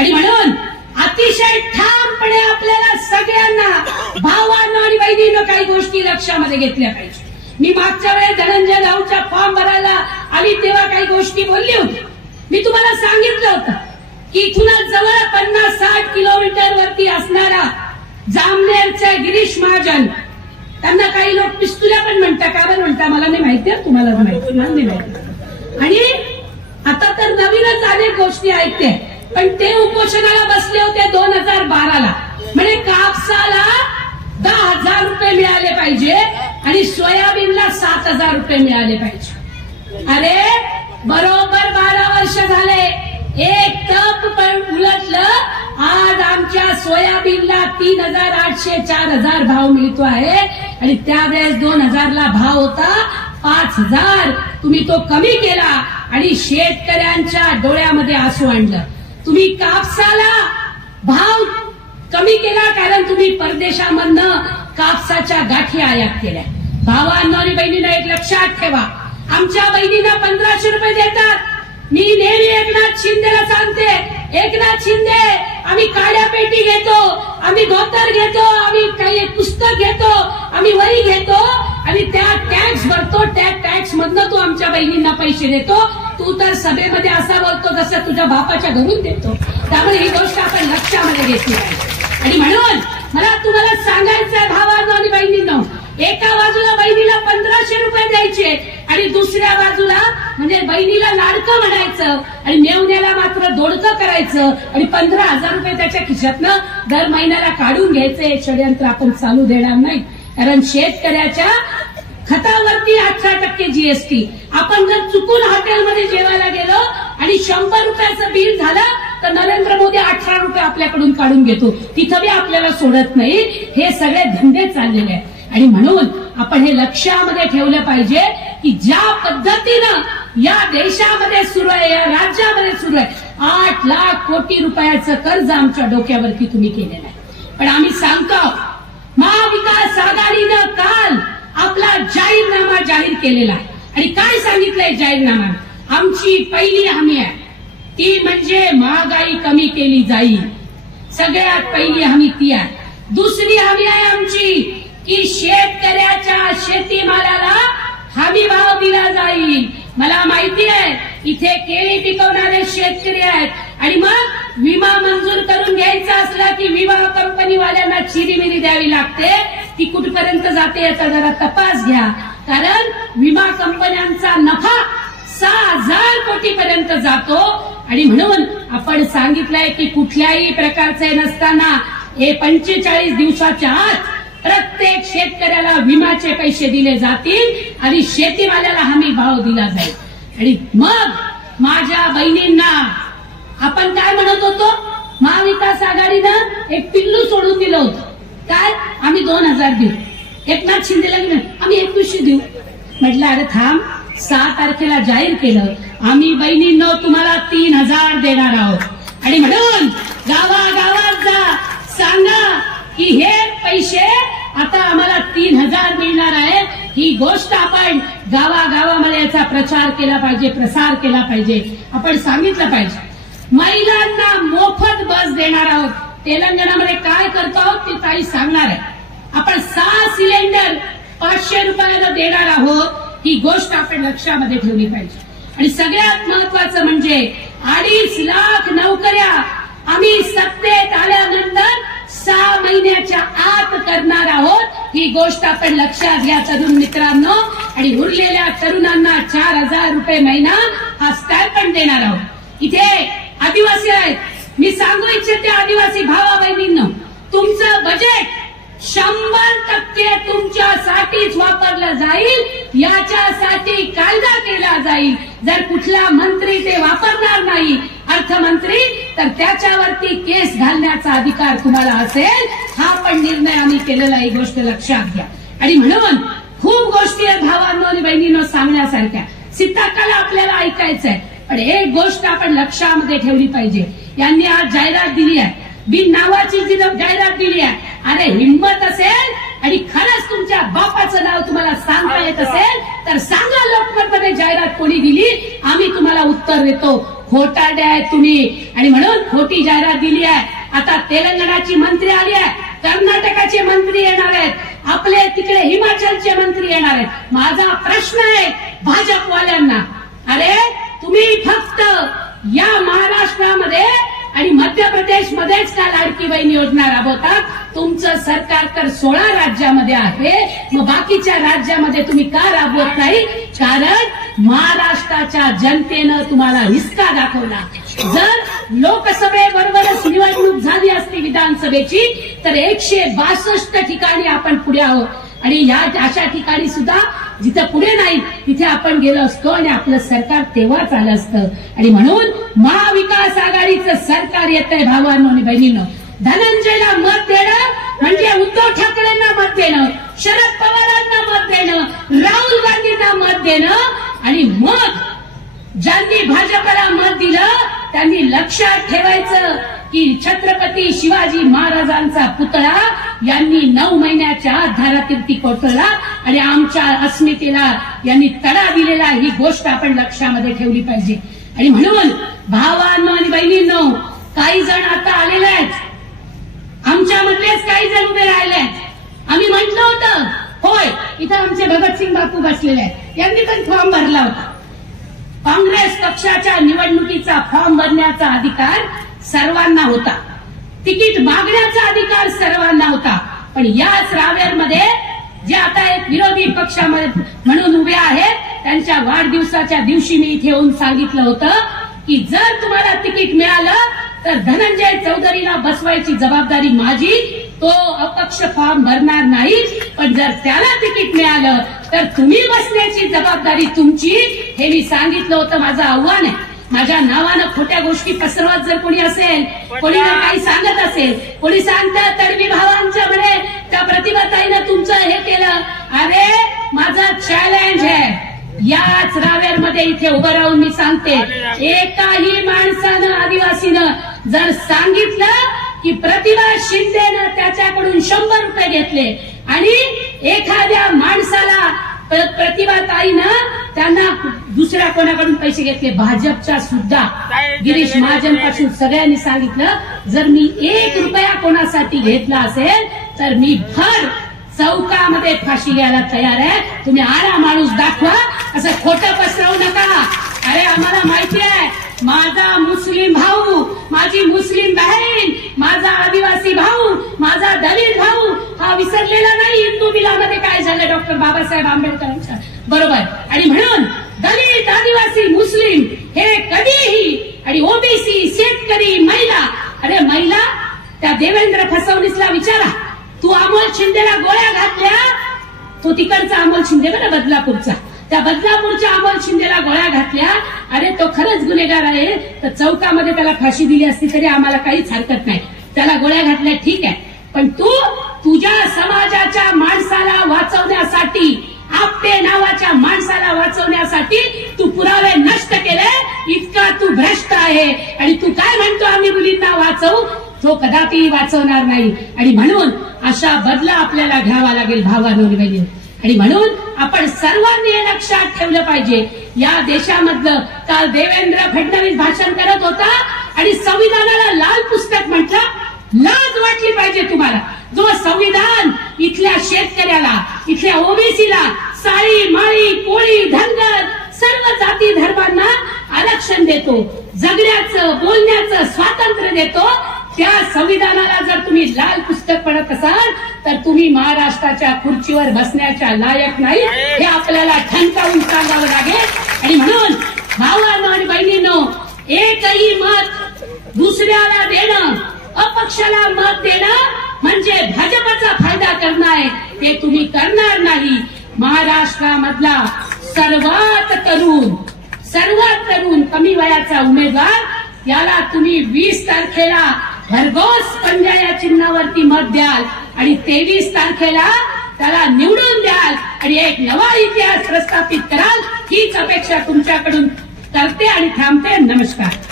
आणि म्हणून अतिशय ठामपणे आपल्याला सगळ्यांना भावांनो आणि बहिणींनो काही गोष्टी लक्षामध्ये घेतल्या पाहिजे. मी मागच्या वेळेस धनंजय राऊतचा फॉर्म भरायला आली तेव्हा काही गोष्टी बोलली होती. मी तुम्हाला सांगितलं होतं की इथूनच जवळ 50-60 किलोमीटर वरती असणारा जामनेरचा गिरीश महाजन, त्यांना काही लोक पिस्तुल्या पण म्हणतात. का बरं म्हणतात मला नाही माहिती, तुम्हाला माहिती नाही माहिती. आणि आता तर नवीनच अनेक गोष्टी ऐकते. पण ते उपोषणाला बसले होते 2012ला. म्हणजे कापसाला 10,000 रुपये मिळाले पाहिजे आणि सोयाबीनला 7,000 रुपये मिळाले पाहिजे. अरे बरोबर 12 वर्ष झाले, एक तप पण उलटलं. आज आमच्या सोयाबीनला 3,800-4,000 भाव मिळतो आहे आणि त्यावेळेस 2000ला भाव होता 5,000. तुम्ही तो कमी केला आणि शेतकऱ्यांच्या डोळ्यामध्ये आसू आणलं. तुम्ही कापसाला भाव कमी केला कारण तुम्ही परदेशामधनं कापसाच्या गाठी आयात केल्या. भावांनो आणि बहिणींनो एक लक्षात ठेवा, आमच्या बहिणींना 1,500 रुपये देतात. मी नेहमी एकनाथ शिंदेला सांगते, एकनाथ शिंदे आम्ही काड्या पेटी घेतो, आम्ही धोतर घेतो, आम्ही काही पुस्तक घेतो, आम्ही वही घेतो आणि त्या टॅक्स भरतो. त्या टॅक्स मधनं तू आमच्या बहिणींना पैसे देतो. तू तर सभेमध्ये असा बोलतो जसं तुझ्या बापाच्या घरून देतो. त्यामुळे ही गोष्ट आपण लक्षामध्ये घेतली पाहिजे. आणि म्हणून मला तुम्हाला सांगायचंय भावांनो आणि बहिणींनो, एका बाजूला बहिणीला 1,500 रुपये द्यायचे आणि दुसऱ्या बाजूला म्हणजे बहिणीला लाडकं म्हणायचं आणि मेवण्याला मात्र दोडकं करायचं आणि 15,000 रुपये त्याच्या खिशातनं दर महिन्याला काढून घ्यायचे. षडयंत्र आपण चालू देणार नाही. कारण शेतकऱ्याच्या खतावरती 18% जीएसटी. आपण जर चुकून हॉटेलमध्ये जेवायला गेलो आणि 100 रुपयाचं बिल झालं तर नरेंद्र मोदी 18 रुपये आपल्याकडून काढून घेतो. तिथं बी आपल्याला सोडत नाही. हे सगळे धंदे चाललेले आहेत. आणि म्हणून आपण हे लक्षामध्ये ठेवलं पाहिजे की ज्या पद्धतीनं या देशामध्ये सुरू आहे, या राज्यामध्ये सुरू आहे, 8 लाख कोटी रुपयाचं कर्ज आमच्या डोक्यावरती तुम्ही केलेलं आहे. पण आम्ही सांगतो महाविकास आघाडीनं काल आपला जाहीरनामा जाहीर केलेला आहे. आणि काय सांगितलंय जाहीरनामा? आमची पहिली हमी आहे ती म्हणजे महागाई कमी केली जाईल. सगळ्यात पहिली हमी ती आहे. दुसरी हमी आहे आमची की शेतकऱ्याच्या शेतीमालाला हमी भाव दिला जाईल. मला माहिती आहे इथे केळी पिकवणारे शेतकरी आहेत आणि मग विमा मंजूर करून घ्यायचा असला की विमा कंपनीवाल्यांना चिरीमिरी द्यावी लागते. ती कुठपर्यंत जाते याचा जरा तपास घ्या. कारण विमा कंपन्यांचा नफा 6,000 कोटीपर्यंत जातो. आणि म्हणून आपण सांगितलंय की कुठल्याही प्रकारचे नसताना हे 45 दिवसाच्या आत प्रत्येक शेतकऱ्याला विम्याचे पैसे दिले जातील आणि शेतीमाल्याला हमी भाव दिला जाईल. आणि मग माझ्या बहिणींना आपण काय म्हणत होतो, महाविकास आघाडीनं एक पिल्लू सोडून दिलं होतं. काय? आम्ही 2,000 देऊ. एकनाथ शिंदेला आम्ही 2100 देऊ. म्हटलं अरे थांब, 6 तारखेला जाहीर केलं आम्ही बहिणींनो तुम्हाला 3,000 देणार आहोत. आणि म्हणून गावागावात जा, सांगा की हे पैसे आता आम्हाला 3,000 मिळणार आहे. ही गोष्ट आपण गावागावामध्ये याचा प्रचार केला पाहिजे, प्रसार केला पाहिजे. आपण सांगितलं पाहिजे महिलांना मोफत बस देणार आहोत. तेलंगणामध्ये काय करतो आहोत ते ताई सांगणार आहे. आपण 6 सिलेंडर 500 रुपयाला देणार आहोत. ही गोष्ट आपण लक्षामध्ये ठेवली पाहिजे. आणि सगळ्यात महत्वाचं म्हणजे 2.5 लाख नोकऱ्या आम्ही सत्तेत आल्यानंतर 6 महिन्याच्या आत करणार आहोत. ही गोष्ट आपण लक्षात घ्या तरुण मित्रांनो. आणि उरलेल्या तरुणांना 4,000 रुपये महिना हा स्टायपेंड देणार आहोत. इथे आदिवासी आहेत. मी सांगू इच्छिते आदिवासी भावा बहिणींनो, तुमचं बजेट 100% तुमच्यासाठीच वापरलं जाईल. याच्यासाठी कायदा केला जाईल. जर कुठला मंत्री ते वापरणार नाही, अर्थमंत्री, तर त्याच्यावरती केस घालण्याचा अधिकार तुम्हाला असेल. हा पण निर्णय आम्ही केलेला, ही गोष्ट लक्षात घ्या. आणि म्हणून खूप गोष्टी आहेत भावांनो आणि बहिणींनो सांगण्यासारख्या. सीताकाला आपल्याला ऐकायचंय. पण एक गोष्ट आपण लक्षामध्ये ठेवली पाहिजे. यांनी आज जाहिरात दिली आहे, बिन नावाची जी जाहिरात दिली आहे. अरे हिंमत असेल आणि खरंच तुमच्या बापाचं नाव तुम्हाला सांगता येत असेल तर सांगा लोकमतमध्ये जाहिरात कोणी दिली, आम्ही तुम्हाला उत्तर देतो. खोटारडे आहे तुम्ही आणि म्हणून खोटी जाहिरात दिली आहे. आता तेलंगणाची मंत्री आली आहे, कर्नाटकाचे मंत्री येणार आहेत, आपले तिकडे हिमाचलचे मंत्री येणार आहेत. माझा प्रश्न आहे भाजपवाल्यांना, अरे तुम्ही फक्त या महाराष्ट्रामध्ये आणि मध्य प्रदेश मध्येच का लाडकी बहीण योजना राबवतात? तुमचं सरकार तर 16 राज्यामध्ये आहे, मग बाकीच्या राज्यामध्ये तुम्ही का राबवत नाही? कारण महाराष्ट्राच्या जनतेनं तुम्हाला हिसका दाखवला. जर लोकसभेबरोबरच निवडणूक झाली असती विधानसभेची तर 162 ठिकाणी आपण पुढे आहोत आणि या अशा ठिकाणी सुद्धा जिथे पुढे नाही तिथे आपण गेलो असतो आणि आपलं सरकार तेव्हाच आलं असतं. आणि म्हणून महाविकास आघाडीचं सरकार येतंय भावांनो आणि बहिणींनो. धनंजयला मत देणं म्हणजे उद्धव ठाकरेंना मत देणं, शरद पवारांना मत देणं, राहुल गांधींना मत देणं आणि मग ज्यांनी भाजपला मत दिलं त्यांनी लक्षात ठेवायचं की छत्रपती शिवाजी महाराजांचा पुतळा यांनी 9 महिन्याच्या आत धारातीर्थी कोसळला आणि आमच्या अस्मितेला यांनी तडा दिलेला, ही गोष्ट आपण लक्षामध्ये ठेवली पाहिजे. आणि म्हणून भावांनो आणि बहिणींनो, काही जण आता आलेले आहेत, आमच्यामधलेच काही जण उभे राहिले आहेत. आम्ही म्हटलं होतं होय, इथं आमचे भगतसिंग बापू बसलेले आहेत, यांनी पण फॉर्म भरला होता. काँग्रेस पक्षाच्या निवडणुकीचा फॉर्म भरण्याचा अधिकार सर्वांना होता, तिकीट मागण्याचा अधिकार सर्वांना होता. पण याच रावेरमध्ये जे आता एक विरोधी पक्षामध्ये म्हणून उभे आहेत त्यांच्या वाढदिवसाच्या दिवशी मी इथे येऊन सांगितलं होतं की जर तुम्हाला तिकीट मिळालं तर धनंजय चौधरीला बसवायची जबाबदारी माझी, तो अपक्ष फॉर्म भरणार नाही. पण जर त्याला तिकीट मिळालं तर तुम्ही बसण्याची जबाबदारी तुमची, हे मी सांगितलं होतं. माझं आव्हान आहे, माझ्या नावानं खोट्या गोष्टी पसरवत जर कोणी असेल, कोणी जर काही सांगत असेल, कोणी सांगतं तडवी भावांच्या म्हणे त्या प्रतिभाताईनं तुमचं हे केलं, अरे माझा चॅलेंज आहे. याच रावेरमध्ये इथे उभं राहून मी सांगते, एकाही माणसानं आदिवासीनं जर सांगितलं की प्रतिभा शिंदेनं त्याच्याकडून 100 रुपये घेतले आणि एखाद्या माणसाला प्रतिभाताईनं त्यांना दुसऱ्या कोणाकडून पैसे घेतले, भाजपच्या सुद्धा गिरीश महाजनपासून सगळ्यांनी सांगितलं जर मी 1 रुपया कोणासाठी घेतला असेल तर मी भर चौकामध्ये फाशी घ्यायला तयार आहे. तुम्ही आणा माणूस दाखवा, असं खोटं पसरवू नका. अरे आम्हाला माहिती आहे, माझा मुस्लिम भाऊ, माझी मुस्लिम बहीण, माझा आदिवासी भाऊ, माझा दलित भाऊ हा विसरलेला नाही. हिंदू बिलामध्ये काय झालं डॉक्टर बाबासाहेब आंबेडकरांच्या बरोबर. आणि म्हणून दलित, आदिवासी, मुस्लिम हे कधीही, आणि ओबीसी, शेतकरी, महिला, अरे महिला त्या देवेंद्र फडणवीसला विचारा, तू अमोल शिंदेला गोळ्या घातल्या, तो तिकडचा अमोल शिंदे बरं बदलापूरचा, त्या बदलापूरच्या अमोल शिंदेला गोळ्या घातल्या, अरे तो खरंच गुन्हेगार आहे तर चौकामध्ये त्याला फाशी दिली असती तरी आम्हाला काहीच हरकत नाही. त्याला गोळ्या घातल्या ठीक आहे, पण तू तुझ्या समाजाच्या माणसाला वाचवण्यासाठी, आपटे नावाच्या माणसाला वाचवण्यासाठी तू पुरावे नष्ट केले, इतका तू भ्रष्ट आहे. आणि तू काय म्हणतो आम्ही मुलींना वाचवू, तो कदापि वाचवणार नाही. आणि म्हणून अशा बदला आपल्याला घ्यावा लागेल भावांनो आणि बहिणींनो. आणि म्हणून आपण सर्वांनी हे लक्षात ठेवलं पाहिजे, या देशामधलं काल देवेंद्र फडणवीस भाषण करत होता आणि संविधानाला लाल पुस्तक म्हटलं. लाज वाटली पाहिजे तुम्हाला. जो संविधान इथल्या शेतकऱ्याला, इथल्या ओबीसीला, साळी, माळी, कोळी, धनगर सर्व जाती धर्मांना आरक्षण देतो, जगण्याचं बोलण्याचं स्वातंत्र्य देतो, त्या संविधानाला जर तुम्ही लाल पुस्तक पडत असाल तर तुम्ही महाराष्ट्राच्या खुर्चीवर बसण्याच्या लायक नाही, हे आपल्याला ठणकावून सांगावं लागेल. आणि म्हणून भावांनो आणि बहिणींनो, एकही मत दुसऱ्याला देणं, अपक्षाला मत देणं म्हणजे भाजपचा फायदा करणं आहे, ते तुम्ही करणार नाही. महाराष्ट्रामधला सर्वात तरुण कमी वयाचा उमेदवार, याला तुम्ही 20 तारखेला भरघोस पंजा या चिन्हावरती मत द्याल आणि 23 तारखेला त्याला निवडून द्याल आणि एक नवा इतिहास प्रस्थापित कराल, हीच अपेक्षा तुमच्याकडून करते आणि थांबते. नमस्कार.